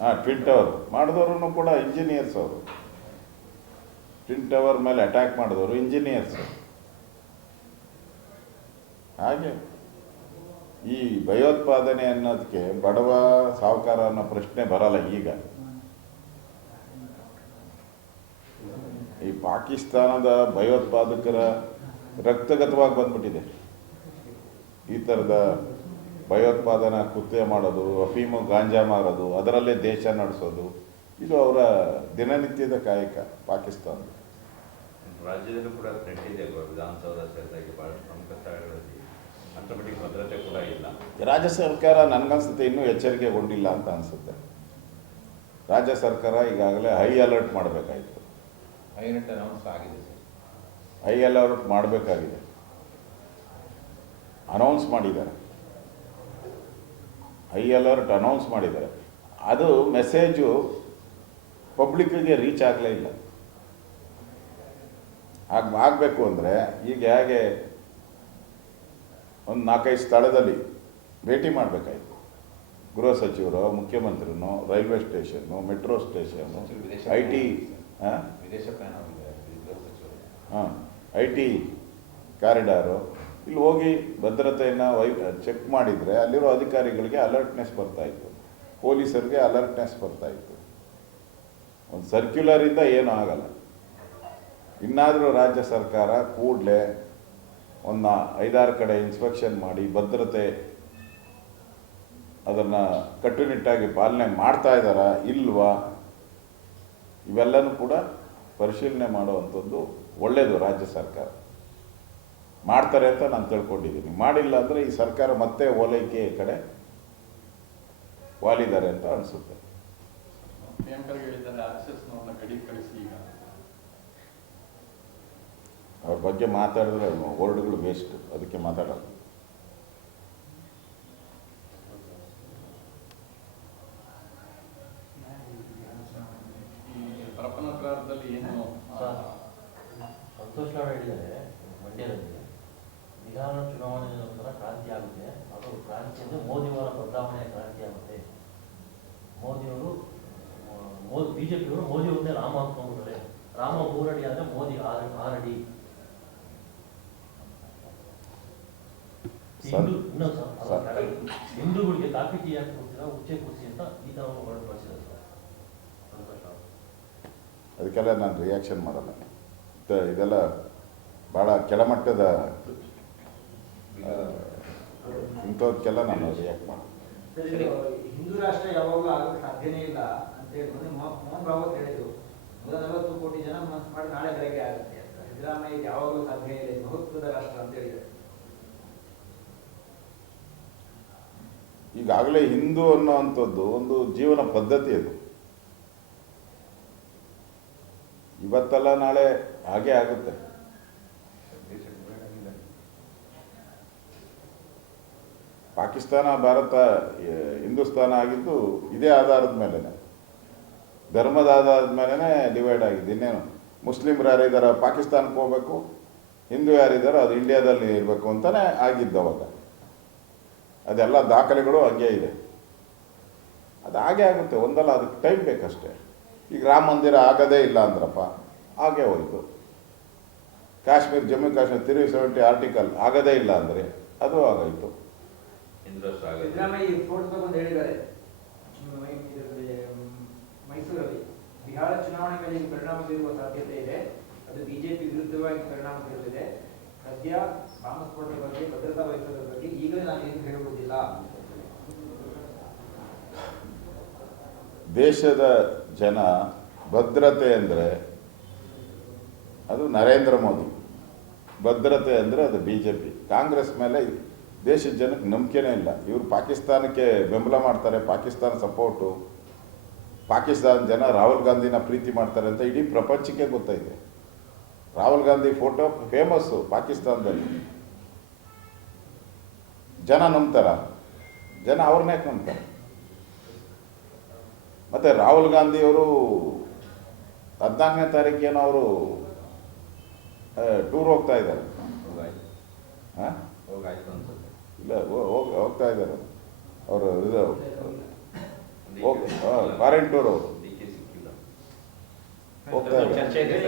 ಹಾಂ ಟ್ವಿನ್ ಟವರ್ ಮಾಡಿದವರು ಕೂಡ ಇಂಜಿನಿಯರ್ಸ್ ಅವರು. ಟ್ವಿನ್ ಟವರ್ ಮೇಲೆ ಅಟ್ಯಾಕ್ ಮಾಡಿದವರು ಇಂಜಿನಿಯರ್ಸ್ ಹಾಗೆ. ಈ ಭಯೋತ್ಪಾದನೆ ಅನ್ನೋದಕ್ಕೆ ಬಡವ ಸಾಹುಕಾರ ಅನ್ನೋ ಪ್ರಶ್ನೆ ಬರಲ್ಲ ಈಗ. ಈ ಪಾಕಿಸ್ತಾನದ ಭಯೋತ್ಪಾದಕರ ರಕ್ತಗತವಾಗಿ ಬಂದ್ಬಿಟ್ಟಿದೆ. ಈ ಥರದ ಭಯೋತ್ಪಾದನಾ ಕೃತ್ಯ ಮಾಡೋದು, ಅಫೀಮು ಗಾಂಜಾ ಮಾರೋದು, ಅದರಲ್ಲೇ ದೇಶ ನಡೆಸೋದು, ಇದು ಅವರ ದಿನನಿತ್ಯದ ಕಾಯಕ ಪಾಕಿಸ್ತಾನದ ರಾಜ್ಯದಲ್ಲೂ ಕೂಡ ವಿಧಾನಸೌಧ ಸೇರಿದಾಗೆ ಬಹಳ ಪ್ರಮುಖ ಸ್ಥಳಗಳಲ್ಲಿ ಅಂತ ಮಟ್ಟಿಗೆ ಭದ್ರತೆ ಕೂಡ ಇಲ್ಲ. ರಾಜ್ಯ ಸರ್ಕಾರ ನನಗನ್ಸುತ್ತೆ ಇನ್ನೂ ಎಚ್ಚರಿಕೆಗೊಂಡಿಲ್ಲ ಅಂತ ಅನಿಸುತ್ತೆ. ರಾಜ್ಯ ಸರ್ಕಾರ ಈಗಾಗಲೇ ಹೈ ಅಲರ್ಟ್ ಮಾಡಬೇಕಾಯಿತು. ಐನಟ್ ಅನೌನ್ಸ್ ಆಗಿದೆ ಹೈ ಅಲರ್ಟ್ ಮಾಡಬೇಕಾಗಿದೆ. ಅನೌನ್ಸ್ ಮಾಡಿದ್ದಾರೆ. ಹೈ ಅಲರ್ಟ್ ಅನೌನ್ಸ್ ಮಾಡಿದ್ದಾರೆ. ಅದು ಮೆಸೇಜು ಪಬ್ಲಿಕ್ಕಿಗೆ ರೀಚ್ ಆಗಲೇ ಇಲ್ಲ. ಆಗ ಆಗಬೇಕು ಅಂದರೆ ಈಗ ಹೇಗೆ ಒಂದು ನಾಲ್ಕೈದು ಸ್ಥಳದಲ್ಲಿ ಭೇಟಿ ಮಾಡಬೇಕಾಯಿತು. ಗೃಹ ಸಚಿವರು ಮುಖ್ಯಮಂತ್ರಿನೂ railway station metro station I T ಹಾಂ ಐ ಟಿ ಕಾರಿಡಾರು. ಇಲ್ಲಿ ಹೋಗಿ ಭದ್ರತೆಯನ್ನು ವೈ ಚೆಕ್ ಮಾಡಿದರೆ ಅಲ್ಲಿರೋ ಅಧಿಕಾರಿಗಳಿಗೆ ಅಲರ್ಟ್ನೆಸ್ ಬರ್ತಾಯಿತ್ತು ಪೊಲೀಸರಿಗೆ ಅಲರ್ಟ್ನೆಸ್ ಬರ್ತಾಯಿತ್ತು ಒಂದು ಸರ್ಕ್ಯುಲರಿಂದ ಏನೂ ಆಗಲ್ಲ. ಇನ್ನಾದರೂ ರಾಜ್ಯ ಸರ್ಕಾರ ಕೂಡಲೇ ಒಂದು ಐದಾರು ಕಡೆ ಇನ್ಸ್ಪೆಕ್ಷನ್ ಮಾಡಿ ಭದ್ರತೆ ಅದನ್ನು ಕಟ್ಟುನಿಟ್ಟಾಗಿ ಪಾಲನೆ ಮಾಡ್ತಾ ಇದ್ದಾರಾ ಇಲ್ವಾ? ಇವೆಲ್ಲನೂ ಕೂಡ ಪರಿಶೀಲನೆ ಮಾಡುವಂಥದ್ದು ಒಳ್ಳೆಯದು ರಾಜ್ಯ ಸರ್ಕಾರ. ಮಾಡ್ತಾರೆ ಅಂತ ನಾನು ತಿಳ್ಕೊಂಡಿದ್ದೀನಿ. ಮಾಡಿಲ್ಲ ಅಂದರೆ ಈ ಸರ್ಕಾರ ಮತ್ತೆ ಓಲೈಕೆ ಕಡೆ ವಾಲಿದ್ದಾರೆ ಅಂತ ಅನಿಸುತ್ತೆ ಪ್ರಿಯಾಂಕರ್ಗೆ ಹೇಳಿದ್ದಾರೆ ಆಕ್ಸೆಸ್ನವ್ರನ್ನ ಗಡಿ ಕಳಿಸಿ ಈಗ ಅವ್ರ ಬಗ್ಗೆ ಮಾತಾಡಿದ್ರೆ ವರ್ಡ್ಗಳು ವೇಸ್ಟ್ ಅದಕ್ಕೆ ಮಾತಾಡಲ್ಲ ಈ ಪರಪ್ಪನಗ್ರಹದಲ್ಲಿ ಏನು ಆ, ಸಂತೋಷ್ ಲಾಡ್ ಹೇಳಿದ್ದಾರೆ ಮಂಡ್ಯದಲ್ಲಿ ವಿಧಾನ ಚುನಾವಣೆ ನಂತರ ಕ್ರಾಂತಿ ಆಗುತ್ತೆ ಅದು ಕ್ರಾಂತಿ ಅಂದರೆ ಮೋದಿಯವರ ಬದಲಾವಣೆಯ ಕ್ರಾಂತಿ ಆಗುತ್ತೆ ಮೋದಿಯವರು ಆ, ಮೋದಿ ಬಿ ಜೆ ಪಿಯವರು ಮೋದಿಯವ್ರನ್ನೇ ರಾಮ ಅಂದ್ಕೊಂಡ್ಬಿಟ್ರೆ ರಾಮ ಮೂರಡಿ ಆದರೆ ಮೋದಿ ಆರು ಆರಡಿ ಸರ್, ಹಿಂದೂ ಸರ್. ಹಿಂದೂಗಳಿಗೆ ಕಾಫಿ ಟೀ ಹಾಕಿ ಕೊಡ್ತೀರಾ ಉಚ್ಚೆ ಕುರ್ಸಿ ಅಂತ ಈ ಥರ ಹೊರಡಿಸಿದ್ದಾರೆ ಸರ್. ಅದಕ್ಕೆಲ್ಲ ನಾನು ರಿಯಾಕ್ಷನ್ ಮಾಡಲ್ಲ. ಇದೆಲ್ಲ ಭಾಳ ಕೆಳಮಟ್ಟದ ಆ, ಇಂಥದಕ್ಕೆಲ್ಲ ನಾನು ರಿಯಾಕ್ಟ್ ಮಾಡಿ ಹಿಂದೂ ರಾಷ್ಟ್ರ ಯಾವಾಗಲೂ ಆಗೋಕ್ಕೆ ಸಾಧ್ಯನೇ ಇಲ್ಲ ಅಂತ ಹೇಳಿ ಮೋಹನ್ ರಾವತ್ ಹೇಳಿದ್ರು. ನೂರ ನಲವತ್ತು ಕೋಟಿ ಜನ ಮನಸ್ಸು ಮಾಡಿ ನಾಳೆ ಬೆಳಗ್ಗೆ ಆಗುತ್ತೆ ಅಂತ. ಸಿದ್ದರಾಮಯ್ಯ ಯಾವಾಗಲೂ ಸಾಧ್ಯ ಇಲ್ಲ ಮಹತ್ವದ ರಾಷ್ಟ್ರ ಅಂತ ಹೇಳಿದ್ದಾರೆ ಈಗಾಗಲೇ ಹಿಂದೂ ಅನ್ನೋವಂಥದ್ದು ಒಂದು ಜೀವನ ಪದ್ಧತಿ ಅದು. ಇವತ್ತಲ್ಲ ನಾಳೆ ಹಾಗೆ ಆಗುತ್ತೆ. ಪಾಕಿಸ್ತಾನ, ಭಾರತ ಹಿಂದೂಸ್ತಾನ ಆಗಿದ್ದು ಇದೇ ಆಧಾರದ ಮೇಲೇನೆ. ಧರ್ಮದ ಆಧಾರದ ಮೇಲೇ ಡಿವೈಡ್ ಆಗಿದೆ. ಇನ್ನೇನು? ಮುಸ್ಲಿಮ್ರು ಯಾರಿದ್ದಾರೆ ಪಾಕಿಸ್ತಾನಕ್ಕೆ ಹೋಗ್ಬೇಕು, ಹಿಂದೂ ಯಾರಿದ್ದಾರೋ ಅದು ಇಂಡಿಯಾದಲ್ಲಿ ಇರಬೇಕು ಅಂತಲೇ ಆಗಿದ್ದು ಅವಾಗ. ಅದೆಲ್ಲ ದಾಖಲೆಗಳು ಹಂಗೆ ಇದೆ. ಅದು ಹಾಗೆ ಆಗುತ್ತೆ ಒಂದಲ್ಲ ಅದಕ್ಕೆ ಟೈಮ್ ಬೇಕಷ್ಟೇ. ಈಗ ರಾಮ ಮಂದಿರ ಆಗೋದೇ ಇಲ್ಲ ಅಂದ್ರಪ್ಪ ಹಾಗೆ ಹೋಯಿತು. Kashmir Jammu Kashmir three seventy article ಆಗದೇ ಇಲ್ಲ ಅಂದರೆ ಅದು ಆಗೋಯ್ತು ಮೈಸೂರಲ್ಲಿ. ಬಿಹಾರ ಚುನಾವಣೆ ಮೇಲೆ ಪರಿಣಾಮ ಬೀರುವ ಸಾಧ್ಯತೆ ಇದೆ. ಅದು ಬಿಜೆಪಿ ವಿರುದ್ಧವಾಗಿ ಪರಿಣಾಮ ಬೀರಲಿದೆ ಸದ್ಯ ಬಾಂಬ್ ಸ್ಫೋಟದ ಬಗ್ಗೆ, ಭದ್ರತಾ ವಹಿಸೋದ್ರ ಬಗ್ಗೆ ಈಗಲೇ ನಾನು ಏನು ಹೇಳುವುದಿಲ್ಲ ದೇಶದ ಜನ ಭದ್ರತೆ ಅಂದರೆ ಅದು ನರೇಂದ್ರ ಮೋದಿ. ಭದ್ರತೆ ಅಂದರೆ ಅದು ಬಿ ಜೆ ಪಿ ಕಾಂಗ್ರೆಸ್ ಮೇಲೆ ದೇಶದ ಜನಕ್ಕೆ ನಂಬಿಕೆನೇ ಇಲ್ಲ. ಇವರು ಪಾಕಿಸ್ತಾನಕ್ಕೆ ಬೆಂಬಲ ಮಾಡ್ತಾರೆ, ಪಾಕಿಸ್ತಾನ ಸಪೋರ್ಟು. ಪಾಕಿಸ್ತಾನ ಜನ ರಾಹುಲ್ ಗಾಂಧಿನ ಪ್ರೀತಿ ಮಾಡ್ತಾರೆ ಅಂತ ಇಡೀ ಪ್ರಪಂಚಕ್ಕೆ ಗೊತ್ತೈತೆ ರಾಹುಲ್ ಗಾಂಧಿ ಫೋಟೋ ಫೇಮಸ್ಸು ಪಾಕಿಸ್ತಾನದಲ್ಲಿ. ಜನ ನಂಬ್ತಾರ. ಜನ ಅವ್ರನ್ನೇ ನಂಬ್ತಾರೆ? ಮತ್ತು ರಾಹುಲ್ ಗಾಂಧಿಯವರು ಹದಿನಾಲ್ಕನೇ ತಾರೀಕೇನೋ ಅವರು ಟೂರ್ ಹೋಗ್ತಾ ಇದ್ದಾರೆ. ಇಲ್ಲ ಹೋಗ್ತಾ ಇದ್ದಾರೆ. ಅವರು ಇದು ಫಾರಿನ್ ಟೂರ್ ಅವರು. ಚರ್ಚೆ ಇದೆ.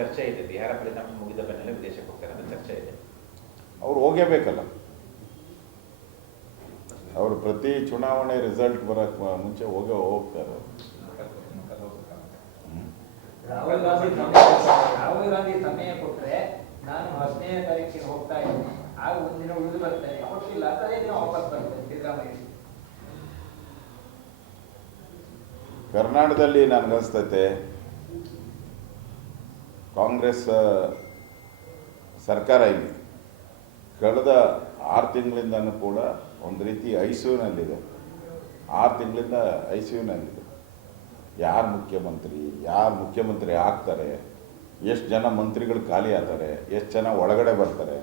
ಚರ್ಚೆ ಇದೆ. ಬಿಹಾರ ಫಲಿತಾಂಶ ಮುಗಿದ ಬೆನ್ನಲ್ಲೇ ವಿದೇಶಕ್ಕೆ ಹೋಗ್ತಾರೆ ಅಂತ ಚರ್ಚೆ ಇದೆ. ಅವ್ರು ಹೋಗೇಬೇಕಲ್ಲ. ಅವರು ಪ್ರತಿ ಚುನಾವಣೆ ರಿಸಲ್ಟ್ ಬರಕ್ ಮುಂಚೆ ಹೋಗೇ ಹೋಗ್ತಾರೆ. ರಾಹುಲ್ ಗಾಂಧಿ ಸಮಯ ರಾಹುಲ್ ಗಾಂಧಿ ಸಮಯ ಕೊಟ್ಟರೆ ನಾನು ಹದಿನೈದನೇ ತಾರೀಕಿಗೆ ಹೋಗ್ತಾ ಇದ್ದೀನಿ. ಆಗ ಒಂದಿನ ಉಳಿದು ಬರ್ತೇನೆ. ಕೊಟ್ಟಿಲ್ಲ ಅದೇ ದಿನ ವಾಪಸ್ ಬರ್ತೇನೆ ಸಿದ್ದರಾಮಯ್ಯ. ಕರ್ನಾಟಕದಲ್ಲಿ ನನಗನ್ಸ್ತೈತೆ ಕಾಂಗ್ರೆಸ್ ಸರ್ಕಾರ ಇಲ್ಲಿ ಕಳೆದ ಆರು ತಿಂಗಳಿಂದನೂ ಕೂಡ ಒಂದು ರೀತಿ ಐ ಸಿ ಯುನಲ್ಲಿದೆ ಆರು ತಿಂಗಳಿಂದ ಐ ಸಿ ಯುನಲ್ಲಿದೆ ಯಾರು ಮುಖ್ಯಮಂತ್ರಿ ಯಾರು ಮುಖ್ಯಮಂತ್ರಿ ಆಗ್ತಾರೆ, ಎಷ್ಟು ಜನ ಮಂತ್ರಿಗಳು ಖಾಲಿ ಆಗ್ತಾರೆ, ಎಷ್ಟು ಜನ ಒಳಗಡೆ ಬರ್ತಾರೆ.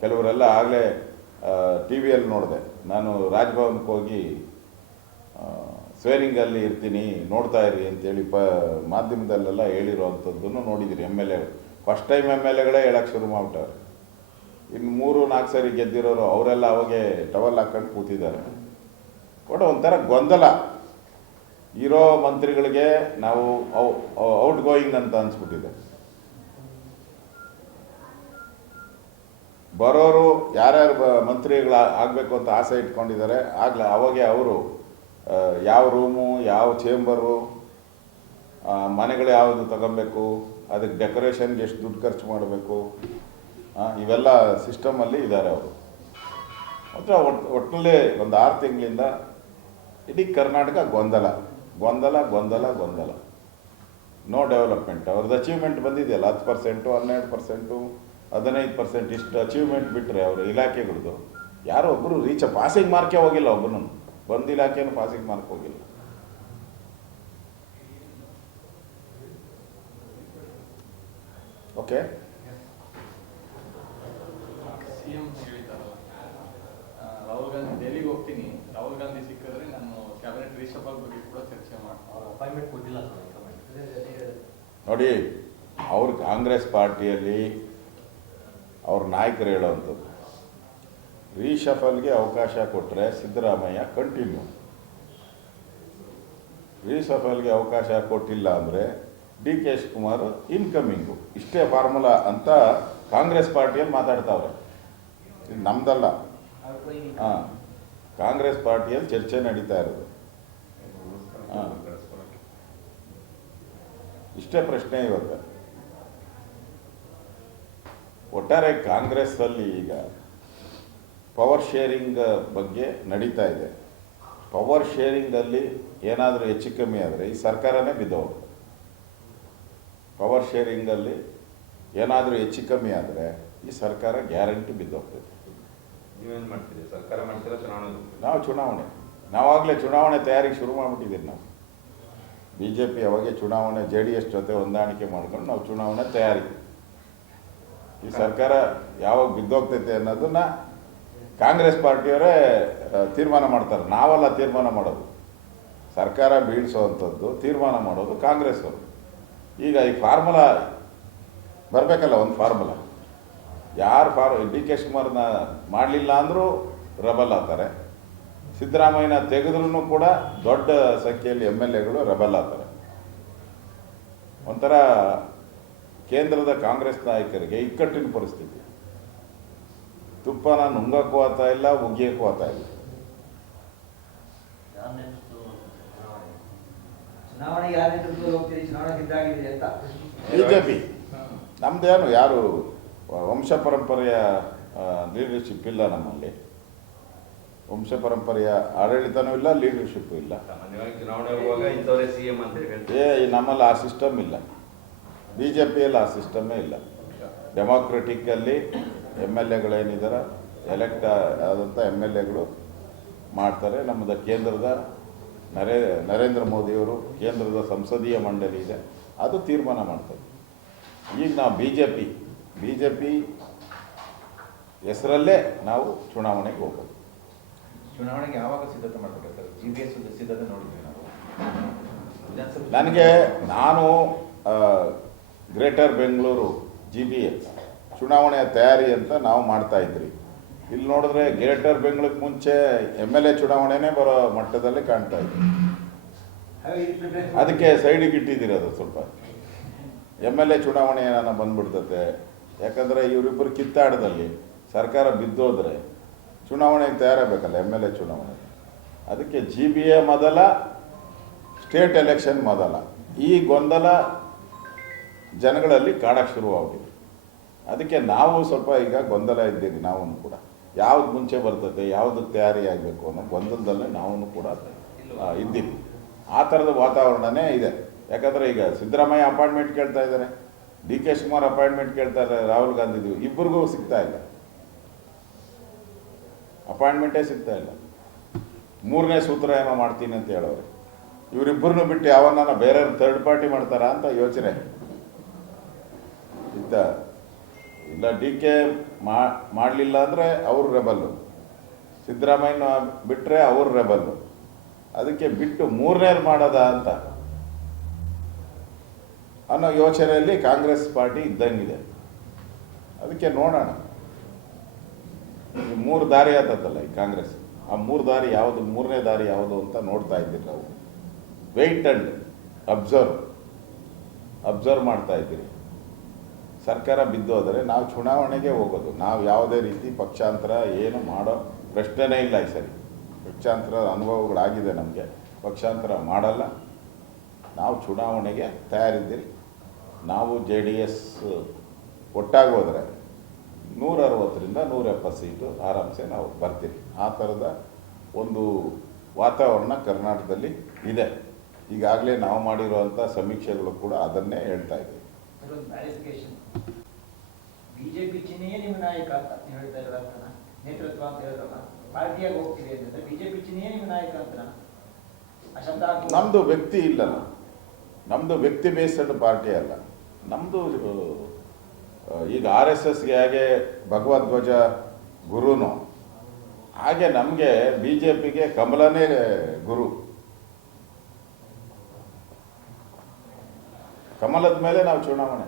ಕೆಲವರೆಲ್ಲ ಆಗಲೇ ಟಿ ವಿಯಲ್ಲಿ ನೋಡಿದೆ. ನಾನು ರಾಜ್ಭವನ್ಗೆ ಹೋಗಿ ಸ್ವೇರಿಂಗಲ್ಲಿ ಇರ್ತೀನಿ, ನೋಡ್ತಾ ಇರಿ ಅಂತೇಳಿ ಪ, ಮಾಧ್ಯಮದಲ್ಲೆಲ್ಲ ಹೇಳಿರೋವಂಥದ್ದನ್ನು ನೋಡಿದ್ದೀರಿ M L A first time M L ಎಗಳೇ ಹೇಳಕ್ಕೆ ಶುರು ಮಾಡ್ಬಿಟ್ಟವ್ರೆ. ಇನ್ನು ಮೂರು, ನಾಲ್ಕು ಸರಿ ಗೆದ್ದಿರೋರು ಅವರೆಲ್ಲ ಅವಾಗೆ ಟವಲ್ ಹಾಕೊಂಡು ಕೂತಿದ್ದಾರೆ. ಕೂಡ ಒಂಥರ ಗೊಂದಲ. ಇರೋ ಮಂತ್ರಿಗಳಿಗೆ ನಾವು ಔಟ್ ಗೋಯಿಂಗ್ ಅಂತ ಅನ್ಸ್ಬಿಟ್ಟಿದೆ. ಬರೋರು ಯಾರ್ಯಾರು ಮಂತ್ರಿಗಳು ಆಗಬೇಕು ಅಂತ ಆಸೆ ಇಟ್ಕೊಂಡಿದ್ದಾರೆ, ಆಗಲೇ ಅವಾಗೆ ಅವರು ಯಾವ ರೂಮು ಯಾವ ಚೇಂಬರು ಮನೆಗಳು ಯಾವುದು ತಗೊಬೇಕು ಅದಕ್ಕೆ ಡೆಕೋರೇಷನ್ಗೆ ಎಷ್ಟು ದುಡ್ಡು ಖರ್ಚು ಮಾಡಬೇಕು ಇವೆಲ್ಲ ಸಿಸ್ಟಮಲ್ಲಿ ಇದ್ದಾರೆ ಅವರು. ಮತ್ತು ಒಟ್ಟು ಒಟ್ಟಿನಲ್ಲಿ ಒಂದು ಆರು ತಿಂಗಳಿಂದ ಇಡೀ ಕರ್ನಾಟಕ ಗೊಂದಲ ಗೊಂದಲ ಗೊಂದಲ ಗೊಂದಲ. ನೋ ಡೆವಲಪ್ಮೆಂಟ್ ಅವ್ರದ್ದು ಅಚೀವ್ಮೆಂಟ್ ಬಂದಿದೆಯಲ್ಲ, ಹತ್ತು ಪರ್ಸೆಂಟು ಹನ್ನೆರಡು ಪರ್ಸೆಂಟು ಹದಿನೈದು ಪರ್ಸೆಂಟ್ ಇಷ್ಟು ಅಚೀವ್ಮೆಂಟ್ ಬಿಟ್ಟರೆ ಅವರ ಇಲಾಖೆಗಳದ್ದು ಯಾರೋ ಒಬ್ಬರು ರೀಚ್ ಪಾಸಿಂಗ್ ಮಾರ್ಕೇ ಹೋಗಿಲ್ಲ ಒಬ್ಬನು ಒಂದು ಇಲಾಖೆಯನ್ನು ಪಾಸಿಂಗ್ ಮಾರ್ಕ್ ಹೋಗಿಲ್ಲ. ಓಕೆ ಸಿ ಎಂ ಹೇಳಿದ್ದಾರಲ್ಲ ರಾಹುಲ್ ಗಾಂಧಿ ದೆಹಲಿಗೆ ಹೋಗ್ತೀನಿ. ರಾಹುಲ್ ಗಾಂಧಿ ಸಿಕ್ಕಿದ್ರೆ ನಾನು ಕ್ಯಾಬಿನೆಟ್ ರೀಶಫಲ್ ಬಗ್ಗೆ ಕೂಡ ಚರ್ಚೆ ಮಾಡ್ತೀನಿ ಅವ್ರು ಅಪಾಯಿಂಟ್ಮೆಂಟ್ ಕೊಟ್ಟಿಲ್ಲ ಸರ್ ನೋಡಿ ಅವ್ರು ಕಾಂಗ್ರೆಸ್ ಪಾರ್ಟಿಯಲ್ಲಿ ಅವ್ರ ನಾಯಕರು ಹೇಳೋವಂಥದ್ದು. ರೀಶಫಲ್ಗೆ ಅವಕಾಶ ಕೊಟ್ಟರೆ ಸಿದ್ದರಾಮಯ್ಯ ಕಂಟಿನ್ಯೂ ರೀಶಫಲ್ಗೆ ಅವಕಾಶ ಕೊಟ್ಟಿಲ್ಲ ಅಂದರೆ ಡಿ ಕೆ ಶಿವಕುಮಾರ್ ಇನ್ಕಮಿಂಗು ಇಷ್ಟೇ ಫಾರ್ಮುಲಾ ಅಂತ ಕಾಂಗ್ರೆಸ್ ಪಾರ್ಟಿಯಲ್ಲಿ ಮಾತಾಡ್ತಾವ್ರೆ. ಇದು ನಮ್ದಲ್ಲ. ಹಾಂ, ಕಾಂಗ್ರೆಸ್ ಪಾರ್ಟಿಯಲ್ಲಿ ಚರ್ಚೆ ನಡೀತಾ ಇರೋದು. ಇಷ್ಟೇ ಪ್ರಶ್ನೆ ಇವತ್ತು ಒಟ್ಟಾರೆ ಕಾಂಗ್ರೆಸ್ಸಲ್ಲಿ ಈಗ ಪವರ್ ಶೇರಿಂಗ್ ಬಗ್ಗೆ ನಡೀತಾ ಇದೆ. ಪವರ್ ಶೇರಿಂಗಲ್ಲಿ ಏನಾದರೂ ಹೆಚ್ಚು ಕಮ್ಮಿ ಆದರೆ ಈ ಸರ್ಕಾರನೇ ಬಿದ್ದೋಗುತ್ತೆ ಪವರ್ ಶೇರಿಂಗಲ್ಲಿ ಏನಾದರೂ ಹೆಚ್ಚು ಕಮ್ಮಿ ಆದರೆ ಈ ಸರ್ಕಾರ ಗ್ಯಾರಂಟಿ ಬಿದ್ದೋಗ್ತೈತೆ ನೀವೇನು ಮಾಡ್ತೀರಿ? ಸರ್ಕಾರ ಮಾಡ್ತೀರಾ ಚುನಾವಣೆ ನಾವು ಚುನಾವಣೆ. ನಾವಾಗಲೇ ಚುನಾವಣೆ ತಯಾರಿಗೆ ಶುರು ಮಾಡಿಬಿಟ್ಟಿದ್ದೀವಿ ನಾವು. ಬಿ ಜೆ ಪಿ ಅವಾಗೆ ಚುನಾವಣೆ ಜೆ ಡಿ ಎಸ್ ಜೊತೆ ಹೊಂದಾಣಿಕೆ ಮಾಡ್ಕೊಂಡು ನಾವು ಚುನಾವಣೆ ತಯಾರಿ. ಈ ಸರ್ಕಾರ ಯಾವಾಗ ಬಿದ್ದೋಗ್ತೈತೆ ಅನ್ನೋದನ್ನ ಕಾಂಗ್ರೆಸ್ ಪಾರ್ಟಿಯವರೇ ತೀರ್ಮಾನ ಮಾಡ್ತಾರೆ. ನಾವೆಲ್ಲ ತೀರ್ಮಾನ ಮಾಡೋದು. ಸರ್ಕಾರ ಬೀಳಿಸೋವಂಥದ್ದು ತೀರ್ಮಾನ ಮಾಡೋದು ಕಾಂಗ್ರೆಸ್ ಅವರು ಈಗ ಈ ಫಾರ್ಮುಲಾ ಬರಬೇಕಲ್ಲ, ಒಂದು ಫಾರ್ಮುಲಾ. ಯಾರು ಫಾರ್, ಡಿ ಕೆ ಶಿವಕುಮಾರ್ನ ಮಾಡಲಿಲ್ಲ ಅಂದರೂ ರಬಲ್ ಆಗ್ತಾರೆ. ಸಿದ್ದರಾಮಯ್ಯನ ತೆಗೆದ್ರೂ ಕೂಡ ದೊಡ್ಡ ಸಂಖ್ಯೆಯಲ್ಲಿ ಎಂ ಎಲ್ ಎಗಳು ರಬಲ್ ಆಗ್ತಾರೆ. ಒಂಥರ ಕೇಂದ್ರದ ಕಾಂಗ್ರೆಸ್ ನಾಯಕರಿಗೆ ಇಕ್ಕಟ್ಟಿನ ಪರಿಸ್ಥಿತಿ. ತುಪ್ಪನ ನುಂಗಕ್ಕೂ ಆಗ್ತಾ ಇಲ್ಲ ಉಗ್ಗಿಯಕ್ಕೂ ಆಗ್ತಾ ಇಲ್ಲ. ಬಿಜೆಪಿ. ಚುನಾವಣೆಗೆ ಯಾರ ನಮ್ಮದೇನು ವಂಶ ಪರಂಪರೆಯ ಲೀಡರ್ಶಿಪ್ ಇಲ್ಲ ನಮ್ಮಲ್ಲಿ. ವಂಶ ಪರಂಪರೆಯ ಆಡಳಿತನೂ ಇಲ್ಲ ಲೀಡರ್ಶಿಪ್ ಇಲ್ಲ. ಏ ನಮ್ಮಲ್ಲಿ ಆ ಸಿಸ್ಟಮ್ ಇಲ್ಲ. ಬಿ ಜೆ ಪಿಯಲ್ಲಿ ಆ ಸಿಸ್ಟಮೇ ಇಲ್ಲ. ಡೆಮಾಕ್ರೆಟಿಕ್ಕಲ್ಲಿ ಎಂ ಎಲ್ ಎಗಳೇನಿದ್ದಾರೆ ಎಲೆಕ್ಟ್ ಆದಂಥ ಎಂ ಎಲ್ ಎಗಳು ಮಾಡ್ತಾರೆ. ನಮ್ಮದು ಕೇಂದ್ರದ ನರೇ ನರೇಂದ್ರ ಮೋದಿಯವರು ಕೇಂದ್ರದ ಸಂಸದೀಯ ಮಂಡಳಿ ಇದೆ. ಅದು ತೀರ್ಮಾನ ಮಾಡ್ತದೆ ಈಗ ನಾವು B J P B J P ಹೆಸರಲ್ಲೇ ನಾವು ಚುನಾವಣೆಗೆ ಹೋಗೋದು. ಚುನಾವಣೆಗೆ ಯಾವಾಗ ಸಿದ್ಧತೆ ಮಾಡ್ಬೇಕಾಗ್ತದೆ? ಜಿ ಬಿ ಎಸ್ ಸಿದ್ಧತೆ ನೋಡಿದ್ವಿ ನಾವು. ನನಗೆ ನಾನು greater Bengaluru G B A ಚುನಾವಣೆಯ ತಯಾರಿ ಅಂತ ನಾವು ಮಾಡ್ತಾ ಇದ್ರಿ. ಇಲ್ಲಿ ನೋಡಿದ್ರೆ ಗ್ರೇಟರ್ ಬೆಂಗಳೂರಿಗೆ ಮುಂಚೆ ಎಂ ಎಲ್ ಎ ಚುನಾವಣೆನೇ ಬರೋ ಮಟ್ಟದಲ್ಲಿ ಕಾಣ್ತಾ ಇದ್ವಿ ಹಾಗೆ ಇದು preparation- ಅದಕ್ಕೆ ಸೈಡಿಗೆ ಇಟ್ಟಿದ್ದೀರಿ ಅದು ಸ್ವಲ್ಪ. ಎಂ ಎಲ್ ಎ ಚುನಾವಣೆ ಏನಾನ ಬಂದ್ಬಿಡ್ತತೆ. ಯಾಕಂದರೆ ಇವರಿಬ್ಬರು ಕಿತ್ತಾಡದಲ್ಲಿ ಸರ್ಕಾರ ಬಿದ್ದೋದ್ರೆ ಚುನಾವಣೆಗೆ ತಯಾರಾಗಬೇಕಲ್ಲ ಎಂ ಎಲ್ ಎ ಚುನಾವಣೆ. ಅದಕ್ಕೆ ಜಿ ಬಿ ಎ ಮೊದಲ ಸ್ಟೇಟ್ ಎಲೆಕ್ಷನ್ ಮೊದಲ. ಈ ಗೊಂದಲ ಜನಗಳಲ್ಲಿ ಕಾಡಕ್ಕೆ ಶುರುವಾಗಿದೆ ಅದಕ್ಕೆ ನಾವು ಸ್ವಲ್ಪ ಈಗ ಗೊಂದಲ ಇದ್ದೀವಿ ನಾವೂ ಕೂಡ. ಯಾವ್ದು ಮುಂಚೆ ಬರ್ತದೆ ಯಾವುದಕ್ಕೆ ತಯಾರಿಯಾಗಬೇಕು ಅನ್ನೋ ಗೊಂದಲದಲ್ಲೇ ನಾವು ಕೂಡ ಇದ್ದೀವಿ. ಆ ಥರದ ವಾತಾವರಣನೇ ಇದೆ. ಯಾಕಂದರೆ ಈಗ ಸಿದ್ದರಾಮಯ್ಯ ಅಪಾಯಿಂಟ್ಮೆಂಟ್ ಕೇಳ್ತಾ ಇದ್ದಾರೆ, ಡಿ ಕೆ ಶಿವಕುಮಾರ್ ಅಪಾಯಿಂಟ್ಮೆಂಟ್ ಕೇಳ್ತಾ ಇದ್ದಾರೆ, ರಾಹುಲ್ ಗಾಂಧಿದು, ಇಬ್ಬರಿಗೂ ಸಿಗ್ತಾ ಇಲ್ಲ. ಅಪಾಯಿಂಟ್ಮೆಂಟೇ ಸಿಗ್ತಾ ಇಲ್ಲ. ಮೂರನೇ ಸೂತ್ರ ಏನೋ ಮಾಡ್ತೀನಿ ಅಂತ ಹೇಳೋರು ಇವರಿಬ್ಬರನ್ನು ಬಿಟ್ಟು ಯಾವನ್ನ ಬೇರೆ ಥರ್ಡ್ ಪಾರ್ಟಿ ಮಾಡ್ತಾರಾ ಅಂತ ಯೋಚನೆ. ಇದ್ದ. ಇಲ್ಲ, ಡಿ ಕೆ ಮಾಡಲಿಲ್ಲ ಅಂದರೆ ಅವರು ರೆಬಲ್ಲು ಸಿದ್ದರಾಮಯ್ಯನ ಬಿಟ್ಟರೆ ಅವರು ರೆಬಲ್ಲು ಅದಕ್ಕೆ ಬಿಟ್ಟು ಮೂರನೇರು ಮಾಡೋದ ಅಂತ. ಅನ್ನೋ ಯೋಚನೆಯಲ್ಲಿ ಕಾಂಗ್ರೆಸ್ ಪಾರ್ಟಿ ಇದ್ದಂಗಿದೆ. ಅದಕ್ಕೆ ನೋಡೋಣ. ಈ ಮೂರು ದಾರಿ ಆತದಲ್ಲ ಈ ಕಾಂಗ್ರೆಸ್. ಆ ಮೂರು ದಾರಿ ಯಾವುದು, ಮೂರನೇ ದಾರಿ ಯಾವುದು ಅಂತ ನೋಡ್ತಾ ಇದ್ದೀರಿ ನಾವು. ವೆಯ್ಟ್ ಅಂಡ್ ಅಬ್ಸರ್ವ್ ಅಬ್ಸರ್ವ್ ಮಾಡ್ತಾ ಇದ್ದೀರಿ. ಸರ್ಕಾರ ಬಿದ್ದೋದರೆ ನಾವು ಚುನಾವಣೆಗೆ ಹೋಗೋದು. ನಾವು ಯಾವುದೇ ರೀತಿ ಪಕ್ಷಾಂತರ ಏನು ಮಾಡೋ ಪ್ರಶ್ನೆನೇ ಇಲ್ಲ ಈ ಸರಿ. ಪಕ್ಷಾಂತರ ಅನುಭವಗಳಾಗಿದೆ ನಮಗೆ. ಪಕ್ಷಾಂತರ ಮಾಡಲ್ಲ. ನಾವು ಚುನಾವಣೆಗೆ ತಯಾರಿದ್ದೀರಿ. ನಾವು ಜೆ ಡಿ ಎಸ್ ಒಟ್ಟಾಗೋದ್ರೆ ನೂರ ಅರವತ್ತರಿಂದ ನೂರ ಎಪ್ಪತ್ತು ಸೀಟು ಆರಾಮ್ಸೆ ನಾವು ಬರ್ತೀವಿ ಆ ಥರದ ಒಂದು ವಾತಾವರಣ ಕರ್ನಾಟಕದಲ್ಲಿ ಇದೆ. ಈಗಾಗಲೇ ನಾವು ಮಾಡಿರುವಂಥ ಸಮೀಕ್ಷೆಗಳು ಕೂಡ ಅದನ್ನೇ ಹೇಳ್ತಾ ಇದ್ದೀವಿ. ಅದೊಂದು ಜೆ ಪಿ ಚಿಹ್ನೆಯೇ ನಿಮ್ಮ ನಾಯಕ ಅಂತ ನೀವು ಹೇಳ್ತಾ ಇರೋ ಅರ್ಥನ? ನೇತೃತ್ವ ಅಂತ ಹೇಳಿದ್ರಲ್ಲ ಪಾರ್ಟಿಯಾಗಿ ಹೋಗ್ತೀವಿ ಅಂತಂದ್ರೆ ಬಿಜೆಪಿ ಚಿಹ್ನೆಯೇ ನಿಮ್ಮ ನಾಯಕ ಅಂತ ನಮ್ದು ನಮ್ಮದು ವ್ಯಕ್ತಿ ಇಲ್ಲ ನಮ್ಮದು ವ್ಯಕ್ತಿ ಬೇಸ್ಡ್ ಪಾರ್ಟಿ ಅಲ್ಲ. ನಮ್ಮದು ಈಗ ಆರ್ ಎಸ್ ಎಸ್ಗೆ ಹೇಗೆ ಭಗವದ್ಧ್ವಜ ಗುರುನು, ಹಾಗೆ ನಮಗೆ ಬಿ ಜೆ ಪಿಗೆ ಕಮಲನೇ ಗುರು. ಕಮಲದ ಮೇಲೆ ನಾವು ಚುನಾವಣೆ